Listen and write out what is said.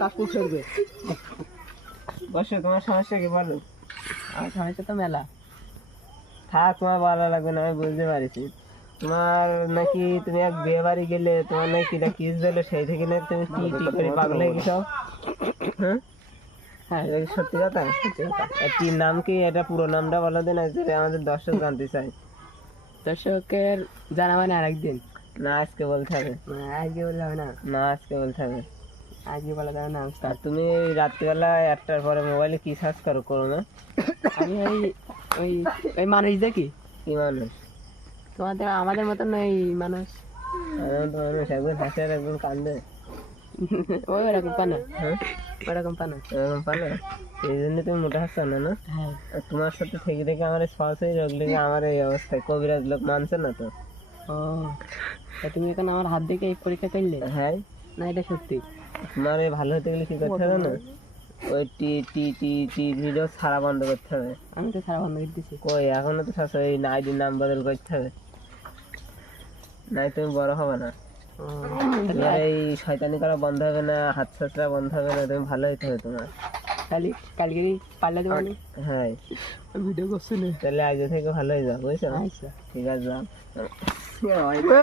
কাকু ফেরবে। বসো, তোমার সমস্যা কি বলো? আমার সমস্যা তো মেলা। থাক, তোমার ভালো লাগবে না, আমি বুঝতে পারছি। তোমার নাকি তুমি এক বিয়ে বাড়ি গেলে, তোমার নাকি কিটা কিস দিলো, সেই থেকে নাকি তুমি টি টি করে পাগল হয়ে গেছো। হ্যাঁ, হ্যাঁ, এটা কি সত্যি কথা? কি নাম কি? এটা পুরো নামটা বলো দিন, আমাদের দর্শক জানতে চাই। দর্শকের জানাবেন আরেকদিন। না, আজকে বলতে হবে। আজকে বললে হবে না, না, আজকে বলতে হবে। আজকে বলা যাবে না। আর তুমি রাত্রিবেলা 1টার পরে মোবাইলে কি সার্চ করো না? আমি ওই ওই ওই মানুষ দেখি। কি মানুষ? তোমাদের আমাদের মতন ওই মানুষ। আমার তো মানুষ একজন হাসে আর একজন কান্দে। ওই ওরকম পানা, হ্যাঁ, ওরকম পানা। এরকম পারে? এই জন্য তুমি মোটা হাসছো না, না? হ্যাঁ। আর তোমার সাথে থেকে থেকে আমার সরাসরি রোগ লেগে আমার এই অবস্থায়, কবিরাজ লোক মানছে না তো। ও, তা তুমি এখন আমার হাত দেখে এই পরীক্ষা করলে? হ্যাঁ, না, এটা সত্যি? তোমার এই ভালো হতে গেলে কি করতে হবে না? ওই টি টি টি টি ভিডিও ছাড়া বন্ধ করতে হবে। আমি তো সারা বন্ধ করে দিচ্ছি। কই, এখনো তো সব ওই আইডির নাম বদল করতে হবে, নাই তুমি বড় হবে না। ও, তোমার এই শয়তানি করা বন্ধ হবে না, হাত ছাড়া বন্ধ হবে না, তুমি ভালো হইতে হবে তোমার। কালকে কালকে পাল্লা দেবো আমি। হ্যাঁ, ভিডিও করছি না। তাহলে আজ থেকে ভালো হয়ে যাও, বুঝছো? আচ্ছা। ঠিক আছে, যাও।